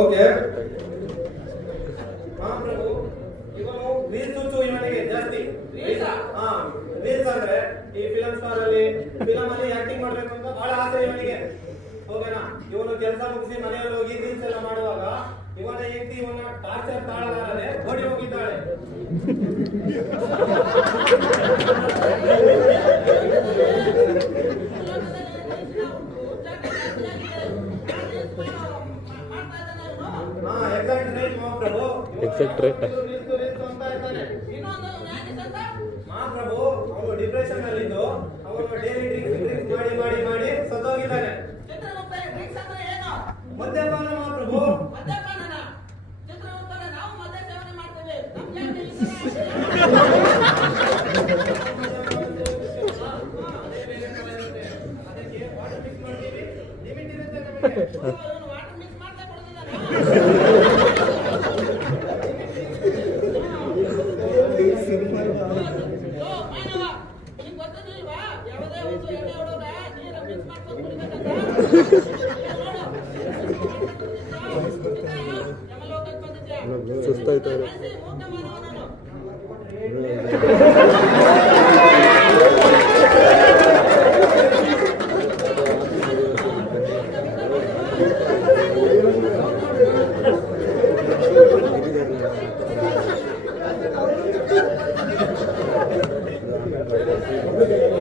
Okay ಹಾ ಪ್ರಭು ಇವನು reels ಇವನಿಗೆ ಜಾಸ್ತಿ ರೀಲ್ಸ್ ಅಂದ್ರೆ ಈ ಫಿಲಂ ಸ್ಟಾರ್ ಅಲ್ಲಿ ಫಿಲಂ ಅಲ್ಲಿ ಆಕ್ಟಿಂಗ್ ಮಾಡ್ಬೇಕು ಅಂತ ಬಹಳ ಆಸೆ ಇವನಿಗೆ. ಓಕೆನಾ? ಇವನು ಕೆಲಸ ಮುಗಿಸಿ ಮನೆಯಲ್ಲಿ ಹೋಗಿ ರೀಲ್ಸ್ ಎಲ್ಲ ಮಾಡುವಾಗ ಇವನ ಹೆಂಡತಿ ಇವನ ಟಾರ್ಚರ್ ತಾಳಲಾರದೆ ಓಡಿ ಹೋಗಿದ್ದಾಳೆ. ಎಕ್ಸಾಕ್ಟ್ ರೈಟ್ ಮಹಾಪ್ರಭು ಅವನು ಡಿಪ್ರೆಷನ್ ಅಲ್ಲಿದ್ದು ಅವನು ಡೈಲಿ ಡ್ರಿಂಕ್ಸ್ ಮಾಡಿ ಮಾಡಿ ಮಾಡಿ ಸತ್ತೋಗಿದ್ದಾನೆ. ಮದ್ಯಪಾನ ಮಹಾಪ್ರಭು. ಅದಕ್ಕೆ ವಾಟರ್ ಮಿಕ್ಸ್ ಮಾಡ್ತೀವಿ, ಲಿಮಿಟ್ ಇರುತ್ತೆ ನಮಗೆ. ಸುಸ್ತಾಯ್ತಾರೆ.